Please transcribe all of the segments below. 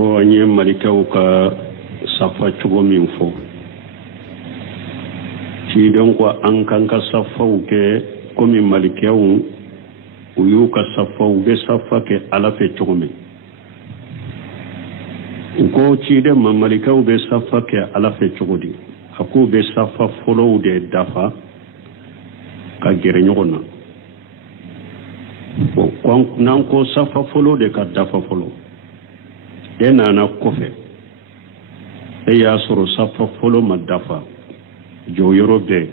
ko an ye malikaw ka safa cogo min fɔ ci don ko an kan ka safaw kɛ komi malikaw u y'u ka safaw bɛ safa kɛ ala fɛ cogo min ko ci de ma malikaw bɛ safa kɛ ala fɛ cogo di a ko bɛ safa fɔlɔw de dafa ka gɛrɛ ɲɔgɔn na n'an ko safa fɔlɔ de ka dafa fɔlɔ e nana kɔfɛ e y'a sɔrɔ safa fɔlɔ ma dafa jɔyɔrɔ bɛɛ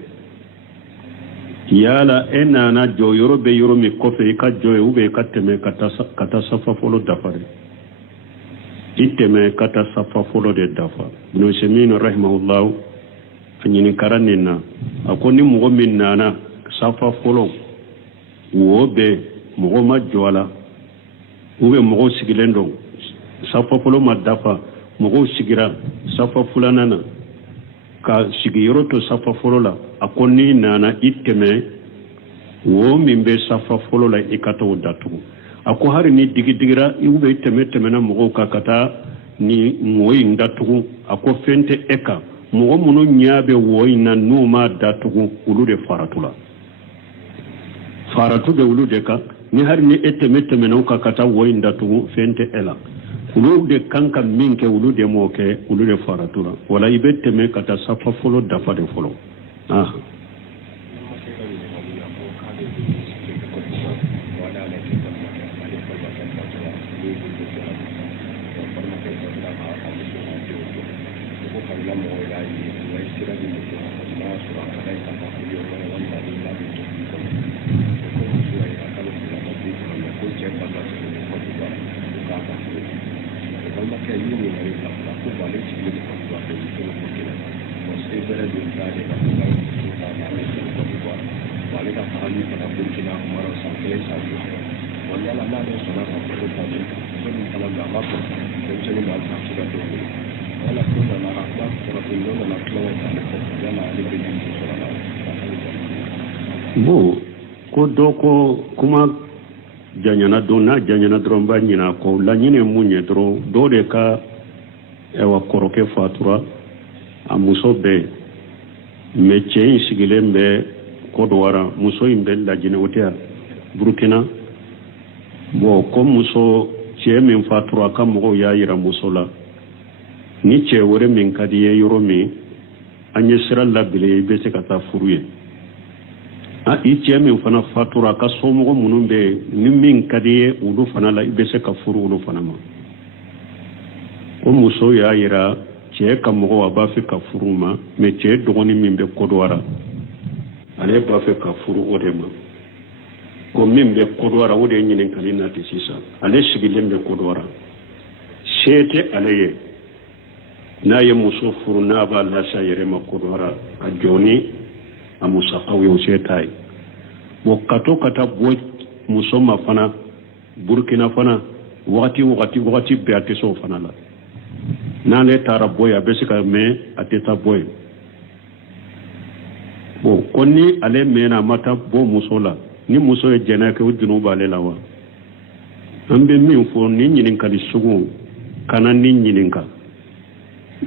yala e nana jɔyɔrɔ bɛ yɔrɔ min kɔfɛ i ka jɔ ye ubiyɛn i ka tɛmɛ ka taa safa fɔlɔ dafa de i tɛmɛ ka taa safa fɔlɔ de dafa Ibn Usaymin rahimahullah a ɲininkara nin na a ko ni mɔgɔ min nana safa fɔlɔ wo bɛɛ mɔgɔ ma jɔ a la ubiyɛn mɔgɔw sigilen don safa fɔlɔ ma dafa mɔgɔw sigira safa filanan na ka sigiyɔrɔ to safa fɔlɔ la a ko n'i nana i tɛmɛ wo min bɛ safa fɔlɔ la i ka t'o datugu a ko hari ni digidigira ubiyɛn i tɛmɛna mɔgɔw kan ka taa ni wo in datugu a ko fɛn tɛ e kan mɔgɔ minnu ɲɛ bɛ wo in na n'u ma datugu olu de faratu la faratu bɛ olu de kan ni hari ni e tɛmɛna u kan ka taa wo in datugu fɛn tɛ e la olu de kan ka min kɛ olu de m'o kɛ olu de faratu la wala i bɛ tɛmɛ ka taa safa fɔlɔ dafa de fɔlɔ bon ko dɔ ko kuma janyana don n'a janyana dɔrɔn b'a ɲina kɔ laɲini mun ye dɔrɔn dɔw de ka kɔrɔkɛ fatura a muso bɛɛ mais cɛ in sigilen bɛ Kodowara muso in bɛ Lajinɛ o tɛ Burkina bon ko muso cɛ min fatura ka mɔgɔw y'a yira muso la ni cɛ wɛrɛ min ka di ye yɔrɔ min an ye sira labile i bɛ se ka taa furu ye i cɛ min fana fatura ka somɔgɔ minnu bɛ ni min ka di ye olu fana la i bɛ se ka furu olu fana ma o muso y'a yira cɛ ka mɔgɔw a b'a fɛ ka furu ma mais cɛ dɔgɔnin min bɛ Kodowara ale b'a fɛ ka furu o de ma ko min bɛ Kodowara o de ye ɲininkali nati sisan ale sigilen bɛ Kodowara se tɛ ale ye n'a ye muso furu n'a b'a lase a yɛrɛ ma Kodowara ka jɔ ni a musakaw ye o se t'a ye bon ka to ka taa bɔ muso ma fana Burkina fana wagati bɛɛ a tɛ se o fana la n'ale taara bɔ yen a bɛ se ka mɛn a tɛ taa bɔ yen bon ko ni ale mɛnna a ma taa bɔ muso la ni muso ye jɛnɛ kɛ o junu b'ale la wa an bɛ min fɔ ni ɲininkali sugu kana ni ɲininka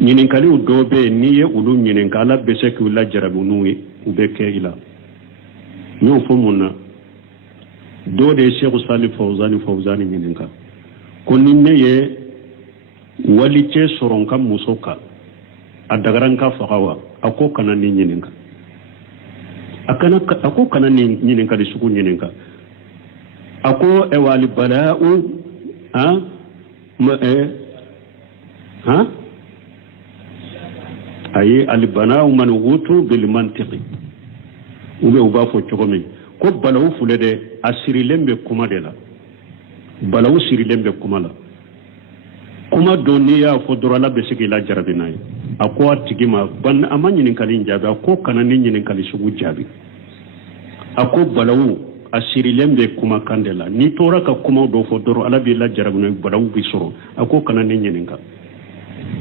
ɲininkaliw dɔw bɛ yen n'i ye olu ɲininka ala bɛ se k'u lajarabi n'u ye u bɛ kɛ i la n y'o fɔ mun na dɔw de ye Sheikh Salih Fawzani ɲininka ko ni ne ye walicɛ sɔrɔ n ka muso kan a dagara n ka faga wa a ko kana ni ɲininka a ko kana ni ɲininkali sugu ɲininka a ko albala'u ayi albana'u manwutu bil mantiqi u b'a fɔ cogo min ko balawu fule de a sirilen bɛ kuma de la balawu sirilen bɛ kuma la kuma don n'i y'a fɔ dɔrɔn ala bɛ se k'i lajarabi n'a ye a ko a tigi ma a ma ɲininkali jaabi a ko kana ni ɲininkali sugu jaabi a ko balawu a sirilen bɛ kumakan de la n'i tora ka kumaw dɔ fɔ dɔrɔn ala b'i lajarabi n'a ye balawu bi sɔrɔ a ko kana ni ɲininka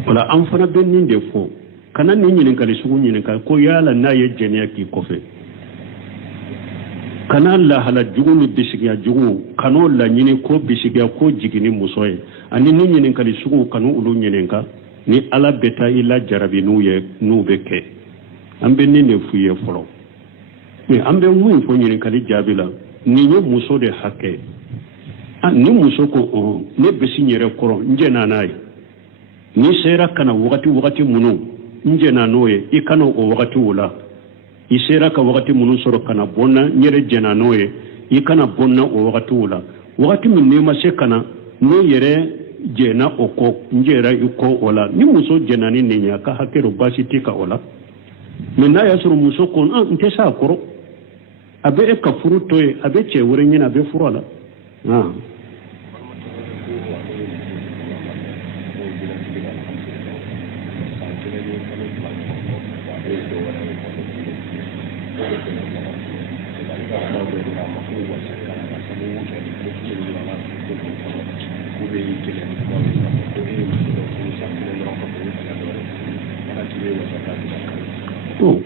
wala an fana bɛ nin de fɔ kana ni ɲininkali sugu ɲininka ko yala n'a ye jɛnɛya k'i kɔfɛ kana la hala jugu ni bisigiya jugu kano la nyini ko bisigiya ko jigini muso ye ani ni nyinin kali sugu kanu ulu nyinin ka ni ala beta ila jarabi n'u be kɛ an bɛ ni ne f'u ye fɔlɔ mais an bɛ mun fɔ nyinin kali jaabi la ni ye muso de hakɛ ni muso ko ne bisi yɛrɛ kɔrɔ n jɛna n'a ye ni sera kana wagati minnu n jɛna n'o ye i kana o wagati o la i sera ka wagati minnu sɔrɔ kana bɔnna n yɛrɛ jɛna n'o ye i kana bɔnna o wagati o la wagati min n'i ma se kana n'o yɛrɛ jɛna o kɔ n jɛra i kɔ o la ni muso jɛna ni nin ye a ka hakɛ do baasi tɛ ka o la mais n'a y'a sɔrɔ muso ko n tɛ se a kɔrɔ a bɛ e ka furu to ye a bɛ cɛ wɛrɛ ɲini a bɛ furu a la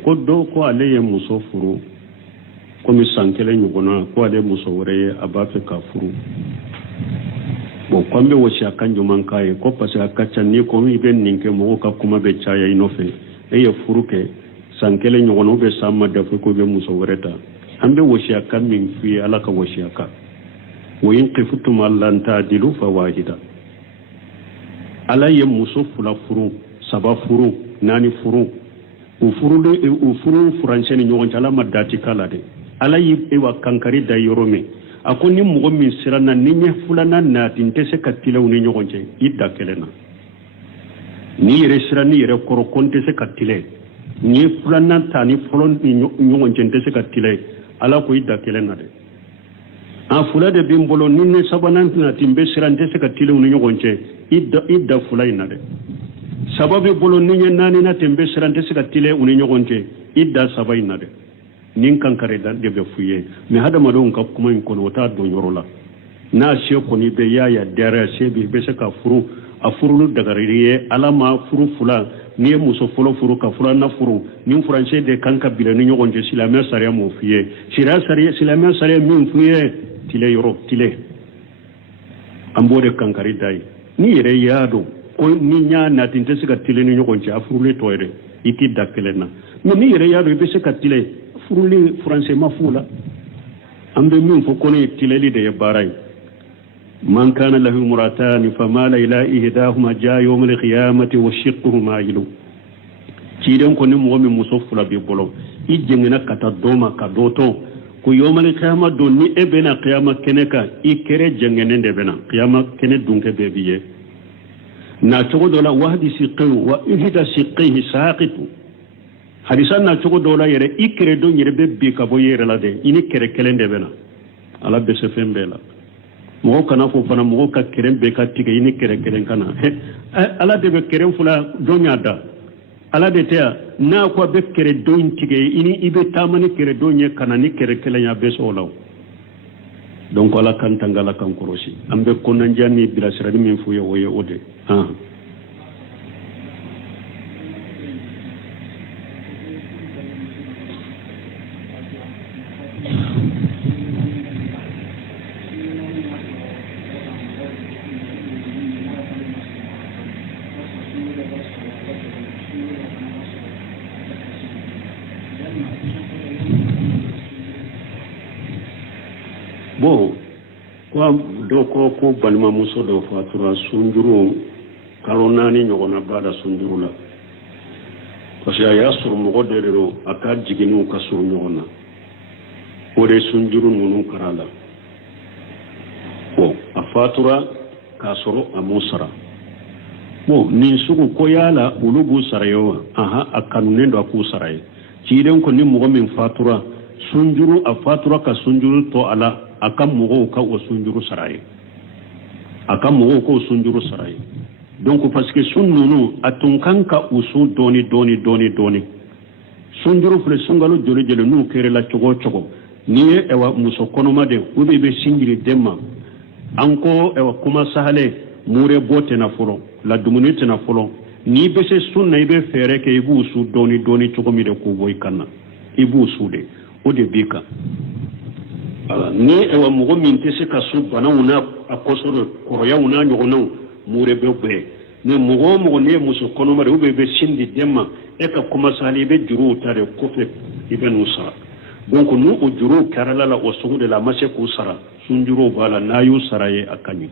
ko dɔw ko ale ye muso furu komi san kelen ɲɔgɔnna ko ale muso wɛrɛ ye a b'a fɛ ka furu bon ko an bɛ wasi a kan ɲuman k'a ye ko parce que a ka ca ni ko i bɛ nin kɛ mɔgɔw ka kuma bɛ caya i nɔfɛ e ye furu kɛ san kelen ɲɔgɔnna ou bien san ma dafa ko i bɛ muso wɛrɛ ta an bɛ wasi a kan min f'i ye ala ka wasi a kan wa in khiftum alla ta'dilu fawahida ala ye muso fila furu saba furu naani furu u furu furancɛ ni ɲɔgɔn cɛ ala ma dati kala de ala yi wa kankari da yɔrɔ min a ko ni mɔgɔ min siranna ni ɲɛ filanan nati n tɛ se ka tilew ni ɲɔgɔn cɛ i da kelen na ni yɛrɛ siran ni yɛrɛ kɔrɔ ko n tɛ se ka tile ni ye filanan ta ni fɔlɔ ni ɲɔgɔn cɛ n tɛ se ka tile ala ko i da kelen na dɛ a fula de bɛ n bolo ni ne sabanan nati n bɛ siran n tɛ se ka tilew ni ɲɔgɔn cɛ i da fula in na dɛ sababu bolo ni ɲɛ naani na ten bɛ siran tɛ se ka tile u ni ɲɔgɔn cɛ i da saba in na dɛ nin kankari da de bɛ f'u ye mais hadamadenw ka kuma in kɔnɔ o t'a don yɔrɔ la n'a se kɔni bɛ y'a ya dɛrɛ se bi bɛ se ka furu a furulu dagariri ye ala ma furu fula n'i ye muso fɔlɔ furu ka filanan furu nin furancɛ de kan ka bila ni ɲɔgɔn cɛ silamɛ sariya m'o f'i ye silamɛ sariya min f'u ye tile yɔrɔ tile an b'o de kankari da ye ni yɛrɛ y'a dɔn ko ni y'a nati n tɛ se ka tile ni ɲɔgɔn cɛ a furulen tɔ yɛrɛ i t'i da kelen na mais ni yɛrɛ y'a dɔn i bɛ se ka tile furulen furancɛ ma f'u la an bɛ min fɔ ko ne tileli de ye baara ye man kana lahu imra'atani famala ila ihdahuma jaa yawm al-qiyamati wa shiqquhuma ilu ciden ko ni mɔgɔ min muso fila b'i bolo i jɛngɛna ka taa dɔ ma ka dɔ to ko yawm al-qiyama don ni e bɛna qiyama kɛnɛ kan i kɛrɛ jɛngɛnen de bɛna qiyama kɛnɛ dunkɛ bɛɛ b'i ye na cogo dɔ la wahdi siqahu wa ihda siqaihi saqitu hadisa na cogo dɔ la yɛrɛ i kɛrɛ dɔ yɛrɛ bɛ bi ka bɔ i yɛrɛ la dɛ i ni kɛrɛ kelen de bɛna ala bɛ se fɛn bɛɛ la mɔgɔ kana fɔ fana mɔgɔ ka kɛrɛ bɛɛ ka tigɛ i ni kɛrɛ kelen kana ala de bɛ kɛrɛ fila dɔn y'a da ala de tɛ yan n'a ko a bɛ kɛrɛ dɔn tigɛ i bɛ taama ni kɛrɛ dɔn ye kana ni kɛrɛ kelen y'a bɛ sɔrɔ la donc ala kan tanga ala kan kɔrɔsi an bɛ kɔnɔndiya ni bilasirali min f'u ye o ye o de bon dɔw ko balimamuso dɔ fatura sunjuru kalo 4 ɲɔgɔnna b'a sunjuru la parce que a y'a sɔrɔ mɔgɔ dɔ de don a ka jiginniw ka surun ɲɔgɔn na o de sunjuru ninnu kara la bon a fatura k'a sɔrɔ a m'o sara bon nin sugu ko yala olu b'u sara ye wa a kanunen don a k'u sara ye ciden ko ni mɔgɔ min fatura sunjuru a fatura ka sunjuru to a la a ka mɔgɔw ka o sunjuru sara ye a ka mɔgɔw k'o sunjuru sara ye donc parce que sun ninnu a tun kan ka u su dɔɔni sunjuru filɛ sunkalo joli n'u kɛrɛla cogo o cogo n'i ye muso kɔnɔma de ou bien i bɛ sin jiri den ma an ko kuma sahale mure bɔ tɛna fɔlɔ la dumuni tɛna fɔlɔ n'i bɛ se sun na i bɛ fɛɛrɛ kɛ i b'u su dɔɔni cogo min de k'u bɔ i kan na i b'u su de o de b'i kan ni ewa mɔgɔ min tɛ se ka so banaw n'a a kɔsɔrɔ kɔrɔyaw n'a ɲɔgɔnnaw mure bɛ bɛɛ mais mɔgɔ o mɔgɔ ne ye muso kɔnɔma de ou bien i bɛ sin di den ma e ka commencer hali i bɛ juruw ta de kɔfɛ i bɛ n'u sara donc n'u o juruw kɛrɛla la o sugu de la a ma se k'u sara sunjuruw b'a la n'a y'u sara ye a ka ɲi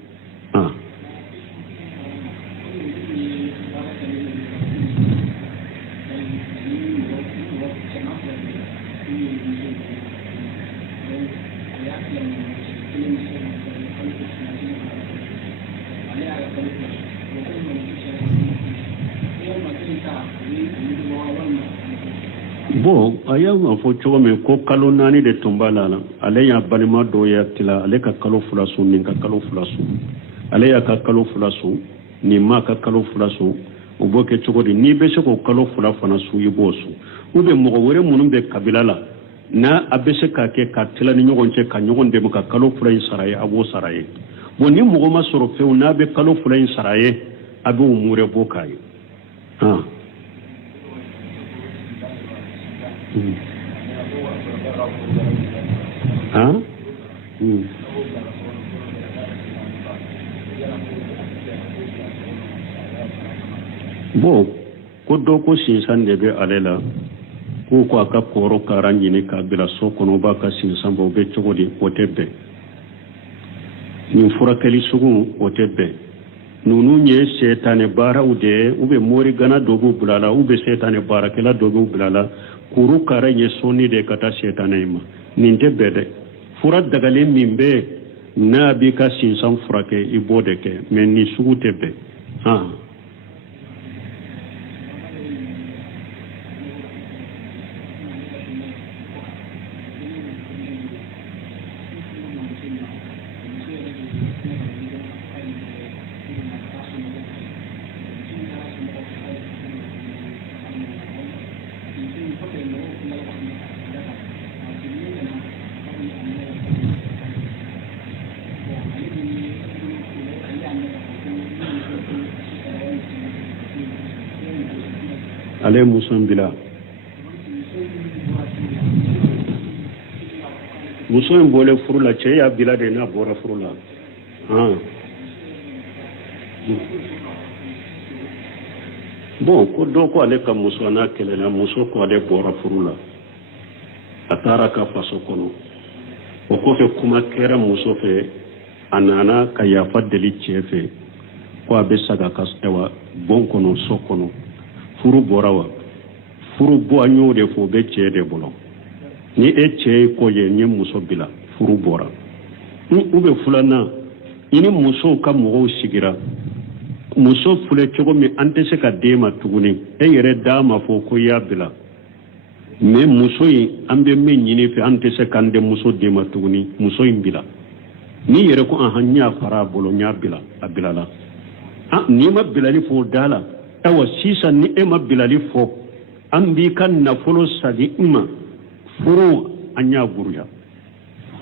bon a y'a fɔ cogo min ko kalo 4 de tun b'a la ale y'a balima dɔ ya tila ale ka kalo 2 sun nin ka kalo 2 sun ale y'a ka kalo 2 sun nin ma ka kalo 2 sun o b'o kɛ cogo di n'i bɛ se k'o kalo 2 fana sun i b'o sun ou bien mɔgɔ wɛrɛ minnu bɛ kabila la n'a a bɛ se k'a kɛ ka tila ni ɲɔgɔn cɛ ka ɲɔgɔn dɛmɛ ka kalo 2 in sara ye a b'o sara ye bon ni mɔgɔ ma sɔrɔ fewu n'a bɛ kalo 2 in sara ye a b'o mure bɔ k'a ye bon ko dɔ ko sinsan de bɛ ale la ko a ka kɔrɔ kara ɲini k'a bila so kɔnɔ o b'a ka sinsan bɔ o bɛ cogo di o tɛ bɛn nin furakɛli sugu o tɛ bɛn ninnu ye setanɛ baaraw de ye ou bien mori gana dɔ b'u bila la ou bien setanɛ baarakɛla dɔ b'u bila la kuru kara ye sɔnni de ka taa setanɛ in ma nin tɛ bɛn dɛ fura dagalen min bɛ n'a b'i ka sinsan furakɛ i b'o de kɛ mais nin sugu tɛ bɛn ale muso bila muso in bɔlen furu la cɛ y'a bila de n'a bɔra furu la bon ko dɔ ko ale ka muso n'a kɛlɛla muso ko ale bɔra furu la a taara ka faso kɔnɔ o kɔfɛ kuma kɛra muso fɛ a nana ka yafa deli cɛ fɛ ko a bɛ saga ka bon kɔnɔ so kɔnɔ furu bɔra wa furu bɔ an y'o de fɔ o bɛ cɛ de bolo ni e cɛ ye ko ye ni muso bila furu bɔra u bɛ filanan i ni musow ka mɔgɔw sigira muso filɛ cogo min an tɛ se ka den ma tuguni e yɛrɛ d'a ma fɔ ko i y'a bila mais muso in an bɛ min ɲini fɛ an tɛ se k'an denmuso den ma tuguni muso in bila ni yɛrɛ ko n y'a fara a bolo n y'a bila a bilala n'i ma bilali fɔ o da la awa sisan ni e ma bilali fɔ an b'i ka nafolo sagi i ma furu an y'a guruja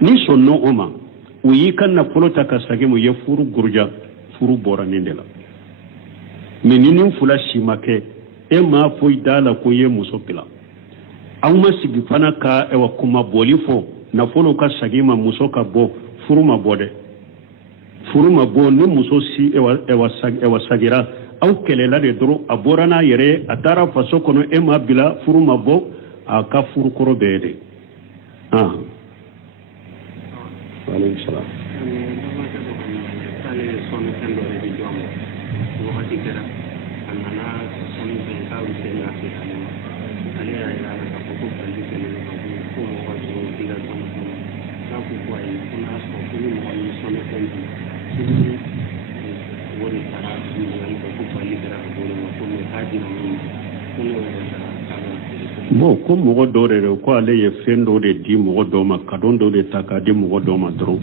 ni sɔnn'o o ma u y'i ka nafolo ta ka sagi mu ye furu guruja furu bɔra nin de la mais ni nin fila si ma kɛ e m'a fɔ i da la ko i ye muso bila aw ma sigi fana ka kuma bɔli fɔ nafolo ka sagi ma muso ka bɔ furu ma bɔ dɛ furu ma bɔ ni muso si sagira aw kɛlɛla de dɔrɔn a bɔra n'a yɛrɛ ye a taara faso kɔnɔ e ma bila furu ma bɔ a ka furu kɔrɔ bɛɛ de bon ko mɔgɔ dɔw de ko ale ye fɛn dɔw de di mɔgɔ dɔw ma kadon dɔw de ta k'a di mɔgɔ dɔw ma dɔrɔn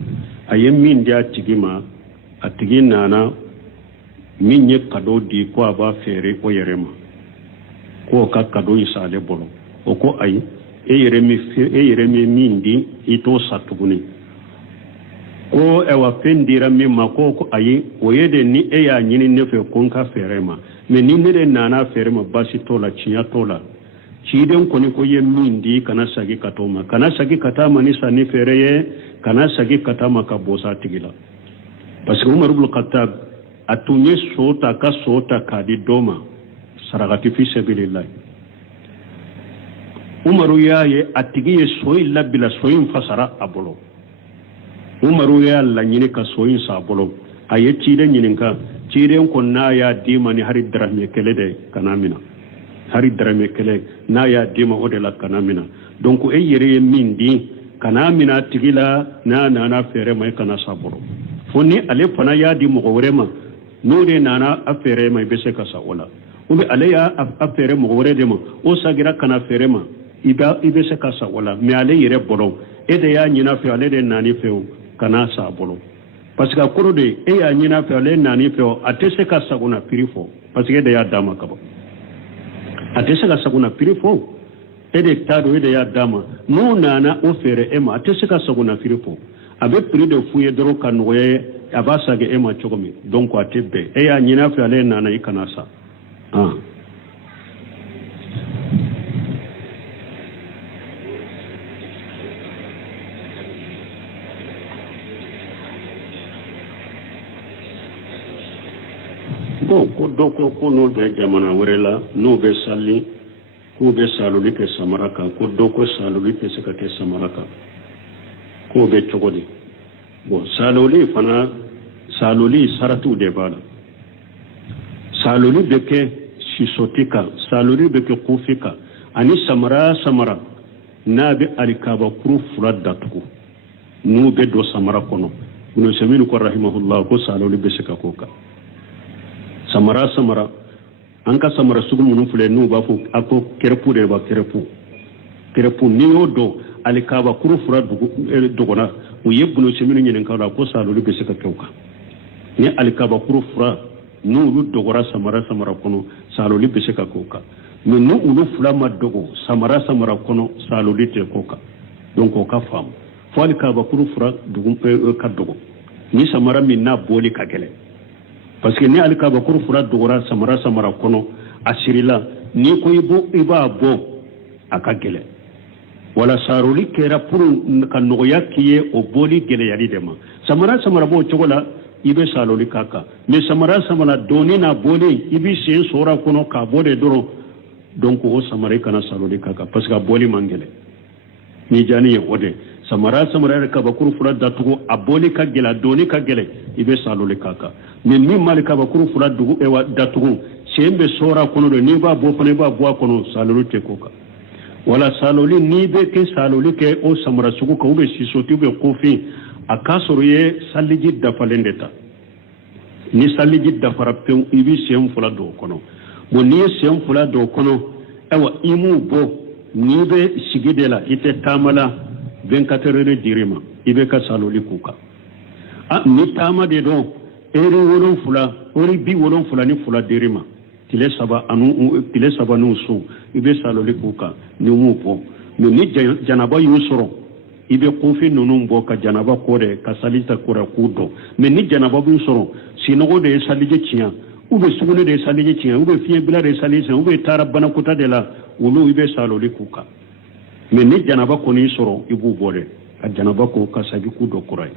a ye min di a tigi ma a tigi nana min ye kado di ko a b'a feere o yɛrɛ ma ko ka kado in sa ale bolo o ko ayi e yɛrɛ min min di i t'o sa tuguni ko fɛn dira min ma ko ayi o ye de ni e y'a ɲini ne fɛ ko n ka feere ma mais ni ne de nana feere ma basi t'o la tiɲɛ t'o la ciden koni ko ye min di kana sagi katoma kana sagi katama ni sani fereye kana sagi katama ka bosa tigila parce que Umar ibn Khattab atunye sota ka sota kadi doma saragati fi sabilillah Umaru yaye atigiye soyi labila soyin fasara abolo Umaru ya la nyini ka soyin sa abolo aye ciden nyininka ciden ko na ya dimani hari drahme kele de kanamina hari drahme kele na ya dima ode la kanamina donc e yere min di kanamina tigila na fere mai kana saboro fonni ale fana ya di mo worema no de nana afere mai bese ka sawola ube ale ya afere mo wore de mo o sagira kana fere ma ibe se ka sawola me ale yere bolo e de ya nyina fe ale de nani fe kana sabolo parce que akoro de e ya nyina fe ale nani fe atese ka saguna pirifo parce que de ya dama kabo atese ka saguna pirifo e de tado e de ya dama no nana o fere ema atese ka saguna pirifo abe pri de fuye doro kanoye abasa ge ema chogomi donc atebe e ya nyina fe ale nana ikana sa bon ko doko ko no be jamana werela no be salli ko be saluli ke samaraka ko doko saluli ke sekate samaraka ko be chogodi bon saluli fana saluli saratu de bala saluli be ke sisotika saluli be ke kufika ani samara na be alikaba kuru fura datuku no be do samara kono no seminu ko rahimahullah ko saluli be sekakoka samara an ka samara sugu minnu filɛ n'u b'a fɔ a ko kɛrɛpu de ba kɛrɛpu ni y'o dɔn alikaba kuru fura dɔgɔna u ye bunusi minnu ɲininka la ko saloli bɛ se ka kɛ u kan ni alikaba kuru fura n'olu dɔgɔra samara kɔnɔ saloli bɛ se ka kɛ u kan mais ni olu fila ma dɔgɔ samara kɔnɔ saloli tɛ k'o kan donc o ka faamu fo alikaba kuru fura ka dɔgɔ ni samara min n'a bɔli ka gɛlɛn parce que ni alikaba kuru fura dogora samara kono asirila ni ko iba bo aka gele wala saroli kera pour ka nogoya kiye o boli gele yali dema samara bo chogola ibe saloli kaka mais samara doni na boli ibi sen sora kono ka bode doro donc o samara kana saloli kaka parce que boli mangele ni jani ye ode samara ka bakuru fura datugo aboli ka gela doni ka gele ibe saloli kaka mais ni malika bakuru fura dugu ewa datugo sembe sora kono do ni ba bo fane ba bo kono saloli te koka wala saloli ni be ke saloli ke o samara sugu ka ube sisoti ube kofi akasoro ye saliji dafalendeta ni saliji dafara pe ibi sem fula do kono mo ni sem fula do kono ewa imu bo ni be sigidela ite tamala 24 heures dirima ibe ka saloli kuka ni tama de do eri wolon fula ori bi wolon fula ni fula dirima tile saba nu so ibe saloli kuka ni mu po ni janaba yusoro ibe kofi nunu bo ka janaba kore ka salita kora kudo mais ni janaba bu soro sinogo de salije tiya ube sugune de salije tiya ube fiye bila de salije ube tarabana kuta de la wulu ibe saloli kuka mais ni janaba ko ni soro ibu bole ka janaba ko ka sagi kudo kurai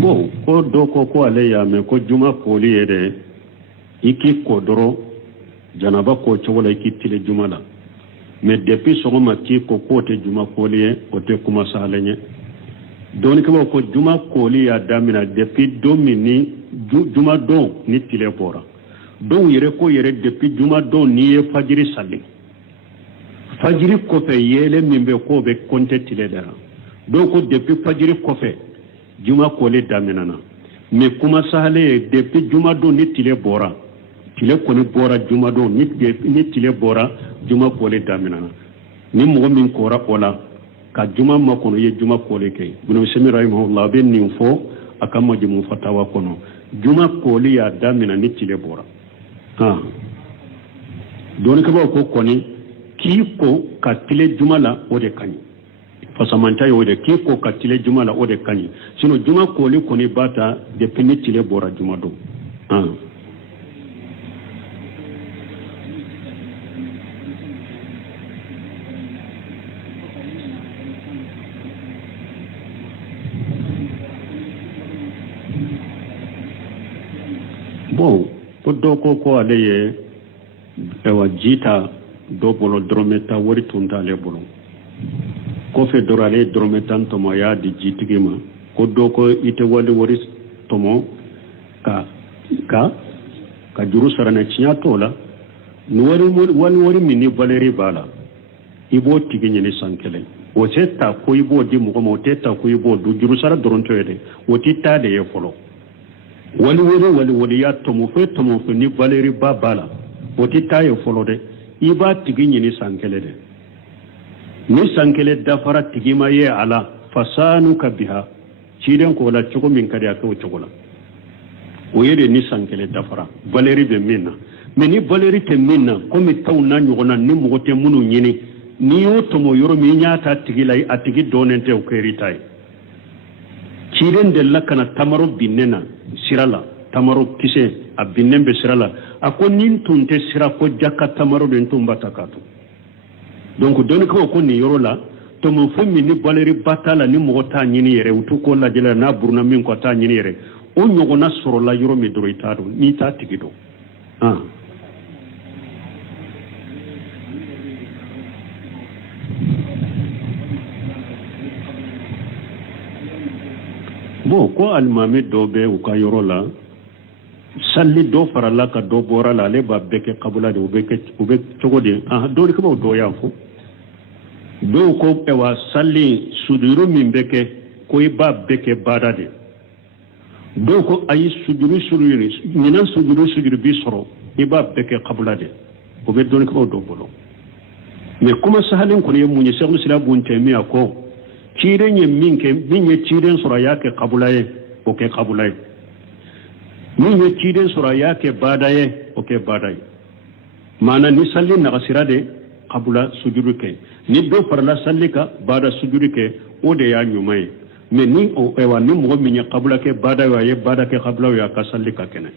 bon ko doko ko ale ya me ko juma koli yede iki kodoro janaba ko chogola iki tile juma la mais depuis sogoma ki ko te juma koli e o te kuma salenye doni ko juma koli ya damina depuis domini juma don ni tile bora don yere ko yere depuis juma don ni e fajiri sali fajiri ko fe yele mimbe ko be konte tile dara donc depuis fajiri ko fe juma koli daminana mais kuma sale depuis juma don ni tile bora tile ko ni bora juma don ni tile bora juma koli daminana ni mo min kora ola ka juma ma kono ye juma koli kay bunu semi rahimahullah ben ni fo akama jimu fatawa kono juma koli ya damina ni tile bora doni ka ba ko koni kiko katile jumala o de kani fasamanta yo de kiko katile jumala o de kani sino juma ko li koni bata de penitile bora juma do bon ko do ko ale ewa jita do bolo drometa wari tunta le bolo ko fe dorale drometan to ya di jitigima ko do ko ite wali tomo ka juru sarana cinya tola no wari mini valeri bala ibo tiginye ni sankele o setta ko ibo di mo mo tetta ko ibo du juru sara doronto yede o titta de ye folo wali ya tomo fe ni valeri bala o titta ye folo de iba tiginye ni sankele de ni sankele dafara tigima ye ala fasanu kabiha ciden ko la chogo min kadi aka o chogola o yede ni sankele dafara valeri be minna mais ni valeri te minna comme tawna nyogona ni mogote munu nyini ni yo tomo yoro mi nyata tigilai atigi donente o keritai ciden de lakana tamaro binena sirala tamaro kise abinembe sirala akoni tunte sira ko jakka tamaro den tumba takatu donc doni ko ni yoro la to mo fami ni valeri batala ni mogota nyini yere utu ko la jela na burna min ko ta nyini yere o nyogona soro la yoro mi doro itado ni ta tigido bon ko almami dobe u ka yoro la salli do farala ka do borala le ba beke qabula de ube togodi do ni ko do ya fu do ko ewa salli suduru min beke ko iba beke badade do ko ayi suduru mina suduru bi soro iba beke qabula de ube do ni ko do bolo mais kuma sahalin ko ne munye cheikh musila bun temiya ko ciren ye minye ciren sura yake qabulaye o ke qabulaye minye ciren sura yake badaye o ke badaye mana ni salli na gasirade qabula sujudu ke ni do farla sallika bada sujudu ke o de ya nyumay mais ni o ewa ni mo minye qabula ke bada ye bada ke qabula ya ka sallika kene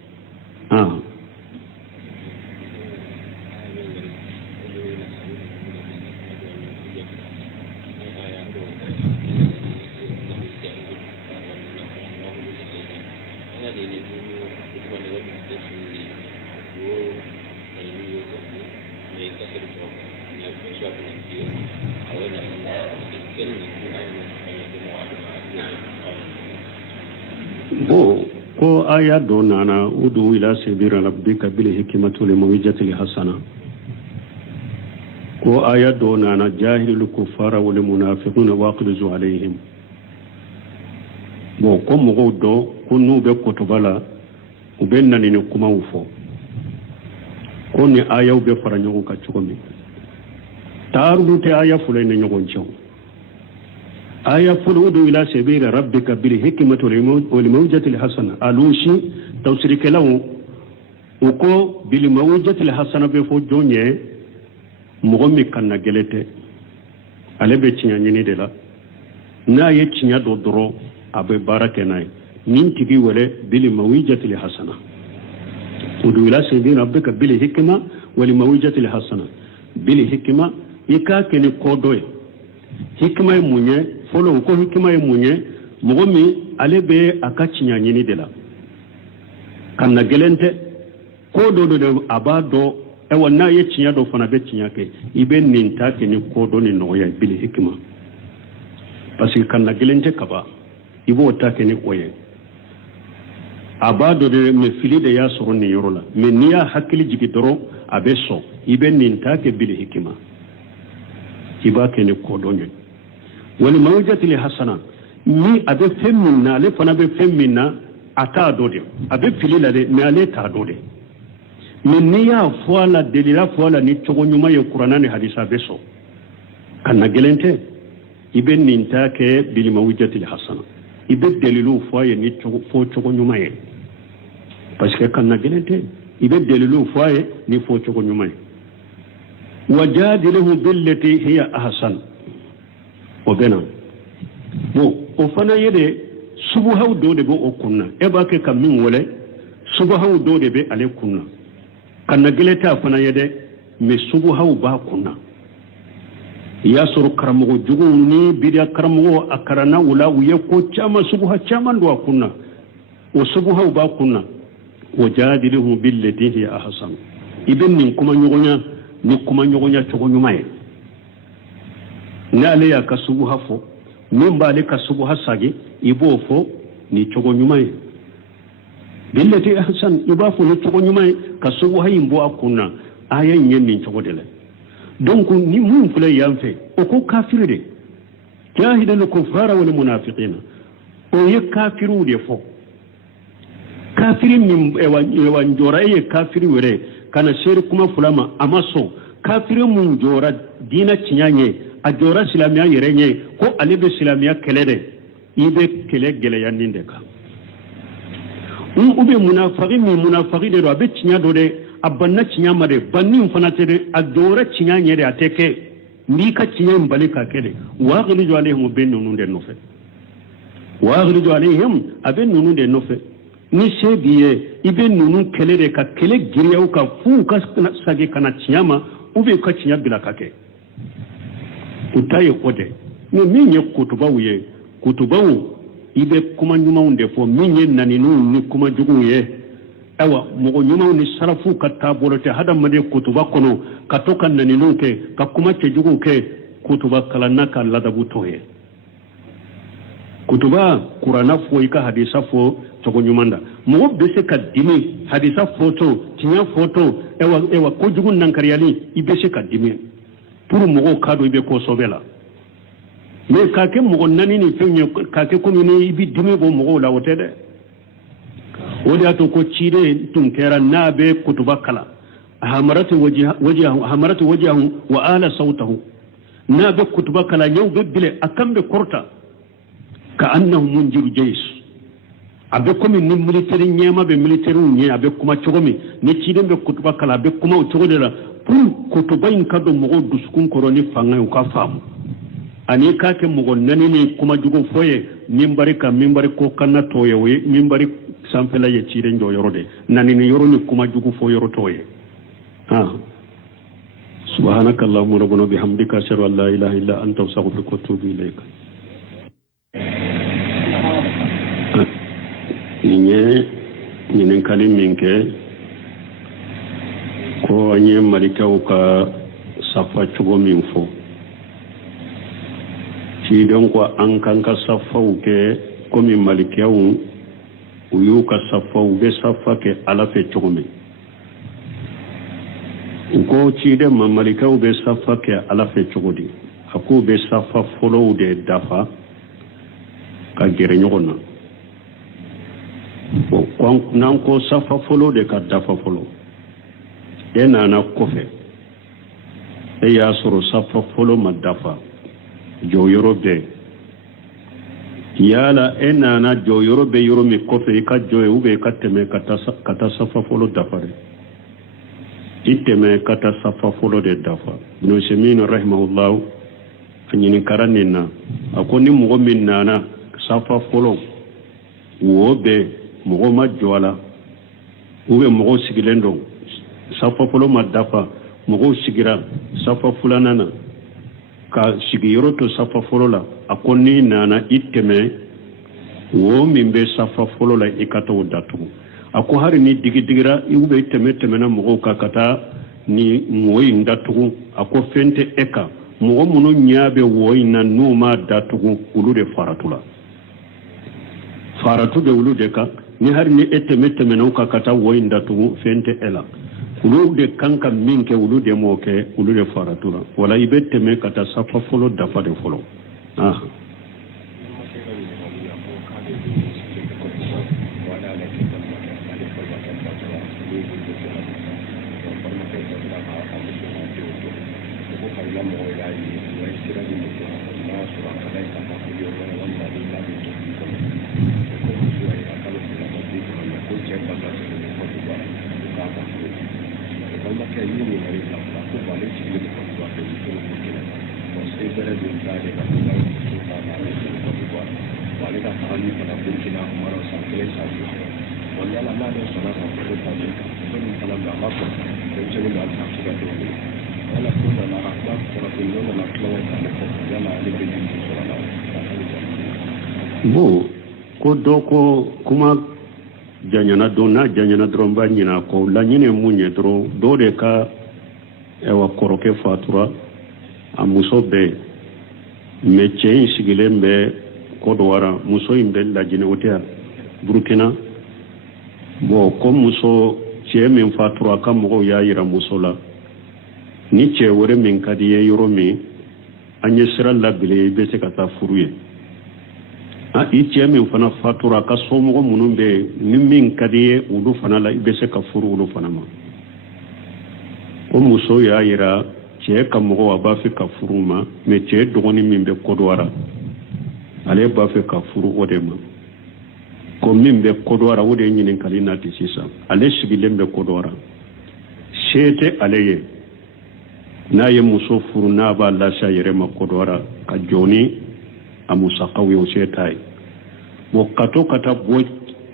ko aya do nana udu ila sabira rabbika bil hikmati wal mawjati al hasana ko aya do nana jahilul kuffara wal munafiquna waqidu alaihim bon ko mo do ko nu be ko to bala u ben nani ne kuma ufo ko ni aya be faranyo ka chukomi taru te aya fulay ne nyogon chaw aya fuludu ila sabila rabbika bil hikmati wal mawjati al hasana alushi tawsirike lawo uko bil mawjati al hasana be fo jonye mogomi kanna gelete alebe cinya nyini de la na ye cinya do doro abe barake nay min tigi wala bil mawjati al hasana udu ila sabila rabbika bil hikma wal mawjati al hasana bil hikma ikakeni kodoy hikma munye folo ko hikima ye munye mogomi alebe akachinya nyini de la kanna gelente ko do abado e wonna ye chinya do fana be chinya ke ibe ninta ke ni ko do ni no ya bil hikima parce que kanna gelente kaba ibo ta ke ni oye abado de me fili de ya soro ni yorola me niya hakili jigi doro abeso ibe ninta ke bil hikima iba ke ni ko do ni wani mawjati li hasana ni abe femminna le fana be femminna ata dode abe filila de me ale ta dode min ni ya fola delila fola ni togo nyuma ye qur'ana ni hadisa beso kanna gelente ibe ninta ke bil mawjati li hasana ibe delilu foye ni togo nyuma ye parce que kanna gelente ibe delilu foye ni fo togo nyuma ye وجادله بالتي هي أحسن وبنا بو وفنا يدي سبوها ودود بو أكونا إباك كمين ولا سبوها ودود بي علي كنا كان نجلتا فنا يدي مي سبوها وبا كنا ياسر كرمو جغوني بيديا كرمو أكرنا ولا ويكو تشاما سبوها تشاما دوا كنا وسبوها وبا كنا وجادله بالتي هي أحسن ibin nin kuma nyogonya chogo nyumaye nale ya kasubu hafo numba le kasubu hasage ibofo ni chogo nyumaye billati ahsan ibafo ni chogo nyumaye kasubu hayimbo akuna ayan yen nin chogo dele donc ni mun fule yamfe o ko kafirde jahidan kufara wal munafiqina o ye kafiru de fo kafirin min ewan jora ye kafiri were kana sheri kuma fulama amaso kafirin mun jora dina cinyanye a jora silamiya yerenye ko alebe silamiya kelede ibe kele gele yaninde ka ube munafaqi de do abe cinya do de abanna cinya made bannin fanatere a jora cinyanye de ateke ni ka cinya mbali ka kede wa ghlidu alaihim bennunu de nofe wa ghlidu alaihim abennunu de nofe ni sebiye ibe nunu kelere ka kele giriyaw ka fu ka sage kana ciyama ube ka ciya bila kake utaye kode ni minye kutubawu ibe kuma nyuma unde fo minye naninu ni kuma juguye awa mogo nyuma ni sarafu ka tabolote hada made kutuba kono ka toka naninu ke ka kuma ce jugu ke kutuba kala naka ladabu toye kutuba kurana fo ika hadisa fo togo nyumanda mo bese ka dimi hadisa photo tinya photo ewa ko jugun nan kariyali ibese ka dimi pour mo kado ibe ko sobela me ka ke mo nani ni fenye ka ke ko ni ibi dimi bo mo la wotede wodi ato ko chide tun kera nabe kutuba kala hamaratu wajhahu wa ala sawtahu nabe kutuba kala nyaw bebile akambe korta ka annahu munjiru jays abe komi ni militaire nyema be militaire nye abe kuma chogomi ne chidem be kutuba kala abe kuma chogodela pour kutuba inkado mogo duskun koroni fanga ka famu ani ka ke mogo nani ni kuma jugo foye mimbari ko kanna toye we mimbari sampela ye chide njo yorode nani ni yoroni kuma jugo fo yoro toye ha subhanakallahumma rabbana bihamdika ashhadu an la ilaha illa anta astaghfiruka wa atubu ilayk ñininkali min ke ko ñe malikaw ka safa cogo min fo ci don ko an kan ka safaw ke komi malikaw u y'u ka safaw be safa ke ala fe cogo min ko ci de ma malikaw be safa ke ala fe cogo di a ko be safa folow de dafa ka gere ɲɔgɔn na nan ko safa folo de ka dafa folo e nana kofe e y'a sɔrɔ safa folo ma dafa jɔyɔrɔ bɛɛ yala e nana jɔyɔrɔ bɛ yɔrɔ min kɔfɛ i ka jɔ ye ou bien i ka tɛmɛ ka taa safa folo dafa de i tɛmɛ ka taa safa folo de dafa Ibn Usaymin rahimahullah a ɲininkara nin na a ko ni mɔgɔ min nana safa folo wo bɛɛ mɔgɔ ma jɔ a la ou bien mɔgɔ sigilen don safa folo ma dafa mɔgɔw sigira safa filanan na ka sigiyɔrɔ to safa folo la a ko ni nana i tɛmɛ wo min bɛ safa folo la i ka t'o datugu a ko hari ni digidigira ou bien i tɛmɛna mɔgɔw kan ka taa ni wo in datugu a ko fɛn tɛ e kan mɔgɔ minnu ɲɛ bɛ wo in na n'u ma datugu olu de faratu la faratu bɛ olu de kan ni hari ni e tɛmɛna u kan ka taa wo in datugu fɛn tɛ e la olu de kan ka min kɛ olu de m'o kɛ olu de faratu la wala i bɛ tɛmɛ ka taa safa fɔlɔ dafa de fɔlɔ Bo ko doko kuma janyana dona janyana dromba nyina ko la nyine munye dro do de ka ewa koroke fatura amuso be meche sigilembe kodwara muso imbe la jine otea Burkina bo ko muso che min fatura kam mo ya yira musola ni che wore min kadiye yoro mi anye siral la bile be se kata furuye a itie min fana fatura ka somo munun be ni min kadiye ulu fana la be se ka furu ulu fana ma ko muso ya yira che kam mo aba fe ka furu ma me che dogoni min be kodwara ale ba fe ka furu odema ko min be kodwara wode nyinin kalina ti sisa ale sigilembe kodwara shete aleye na ye muso furu na ba la sha yere ma kodwara ka joni amusa qawi o shetai bo kato kata bo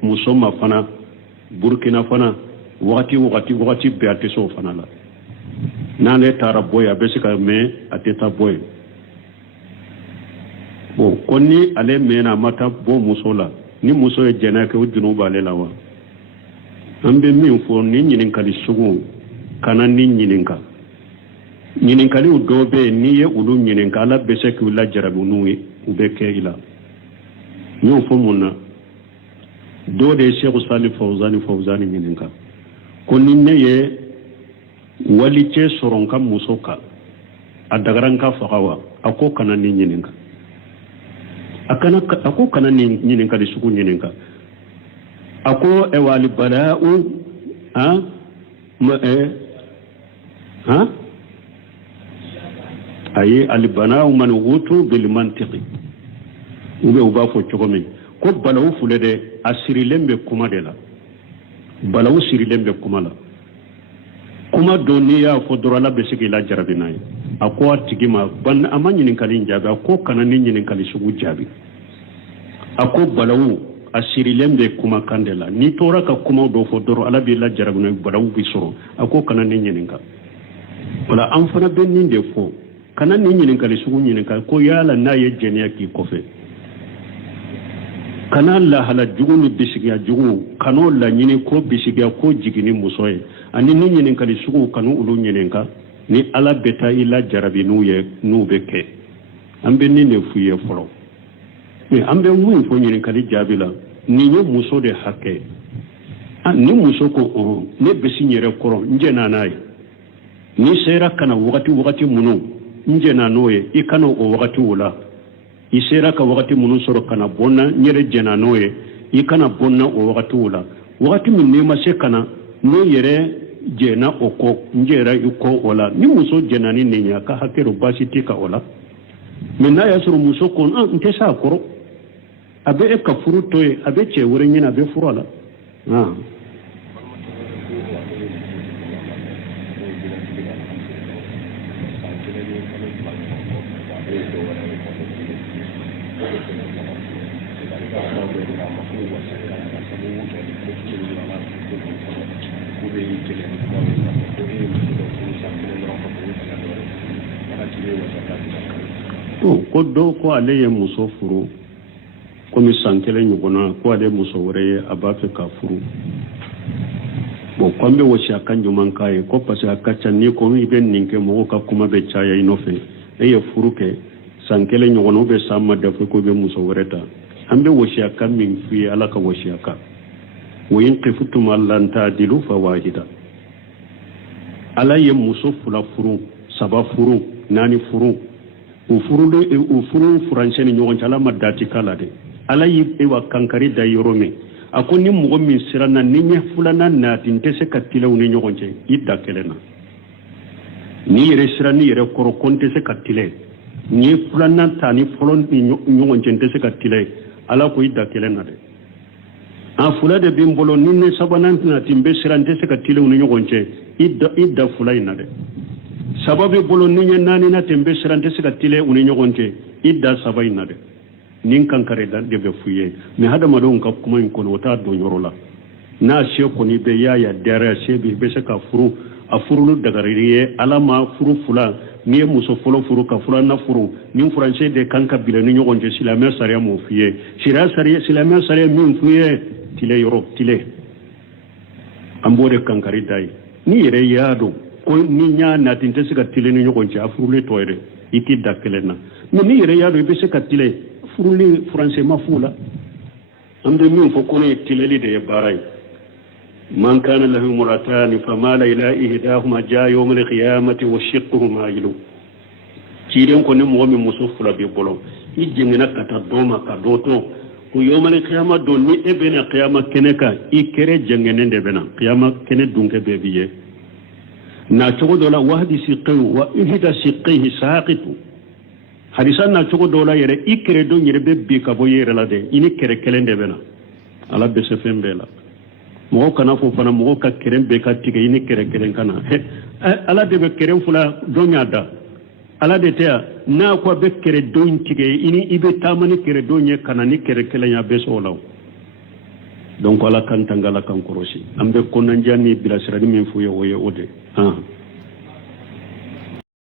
muso ma fana Burkina fana wakati be atiso fana la na le tara boya besika me ateta boy bo konni ale mena mata bo muso la ni muso e jena ke ujunu bale lawa ambe min fo ni nyinin kali sugu kana ni nyininka nyinin kali udobe ni ye ulu nyininka ala beseki ula jarabu nuwe ubeke ila nyo fo munna do de Sheikh Salih Fawzani nyininka konni ne ye wali ce soron kan muso ka a dagaran ka fagawa ako kana ni nyininka ako kana ni nyininka de suku nyininka ako e wali bala'u ayi al bana'u man wutu bil mantiqi ube uba fo chogomi ko balawu fulede asirilembe kuma de la balawu sirilembe kuma la kuma doniya fo dorala besigi la jarabinaye ako atigima ban amanyi nin kalin jabi ako kana nin nin kali sugu jabi ako balawu asirilembe kuma kandela ni tora ka kuma do fo doro ala bi la jarabinaye balawu bi soro ako kana nin nin ka wala an fana ben nin de fo kana nin nin kali sugu nin ka ko yala na ye jeniya ki kofe kana la hala jugu ni bisigiya jugu kano la nyini ko bisigiya ko jigini musoye ani ni nyinin kali sugu kanu ulu nyininka ni ala beta ila jarabi nuye nubeke ambe ni ne fuye folo me ambe mu fo nyinin kali jabila ni nyo muso de hakke ni muso ko ne besi nyere koro nje nanaye ni sera kana wakati munu nje nanoye ikano o wakati wala isera ka wakati munu soro kana bonna nyere jena noye ikana bonna o wakati wala wakati min ne ma se kana no yere jena oko njera yuko wala ni muso jena ni nenya ka hakero basi tika wala minna ya suru muso kon nte sa koro abe e ka furu toy abe che wure nyina abe furu wala ko do ko ale ye muso furu ko mi sankele nyugona ko ale muso wore abafe ka furu bo kombe wo sha kanjuman kai ko pase akacha ni ko mi ben ninke mo ka kuma be chaya inofe e ye furu ke sankele nyugona be samma dafa ko be muso woreta ambe wo sha kam min fi ala ka wo sha ka wo yin qifutum allan ta'dilu fawahida ala ye muso fula furu saba furu nani furu ufuru français ni ñogon cala madati kala de ala yi ewa kankari da yorome ako ni mugo min sirana ni nya fulana nati ntese katile ni ñogon ce idda kelena ni yere sirani yere koro konte se katile ni fulana tani folon ni ñogon ce ntese katile ala ko idda kelena de a fula de bimbolo ni ne sabanan nati mbe sirante se katile ni ñogon ce idda fulay na de sababu bolo ni nani na tembe sirante siga tile uni nyogonte idda sabai na de nin kankare da de be fuye me hada madon ka kuma in kono ta do nyorola na she ko ni be ya dare she be se ka furu a furu daga riye alama furu fula ni muso folo furu ka fura na furu ni français de kanka bile ni nyogonte silama sariya mo fuye silama sariya min fuye tile yoro tile ambode kankari dai ni yere yado ko ni nya na tinte siga tile ni nyogonte afurule toyre iti dakelena ni yere yado be se ka tile furule français ma fula amde min fo ko ne tile li de baray man kana lahu muratan famala ila ihdahuma jaa yawm al-qiyamati wa shiqquhuma ilu ciiden ko ne mo mi muso fula be bolo i jengena kata doma ka doto ko yawm al-qiyama do ni e bena qiyama keneka i kere jengene de bena qiyama kene dunke be biye na togo dola wahdi siqi wa ihda siqihi saqitu hadisan na togo dola yere i kere do nyere be bi ka bo yere la de ini kere kelende bena ala be se fembela mo kana fo fana mo ka keren be ka tige ini kere keren kana ala de be keren fula do nyada ala de te na ko be kere do tige ini ibe tamani kere do nye kana ni kere kelen ya be so law donc ala kan tangala kan korosi ambe konan jani bila sirani min fu yo woye ode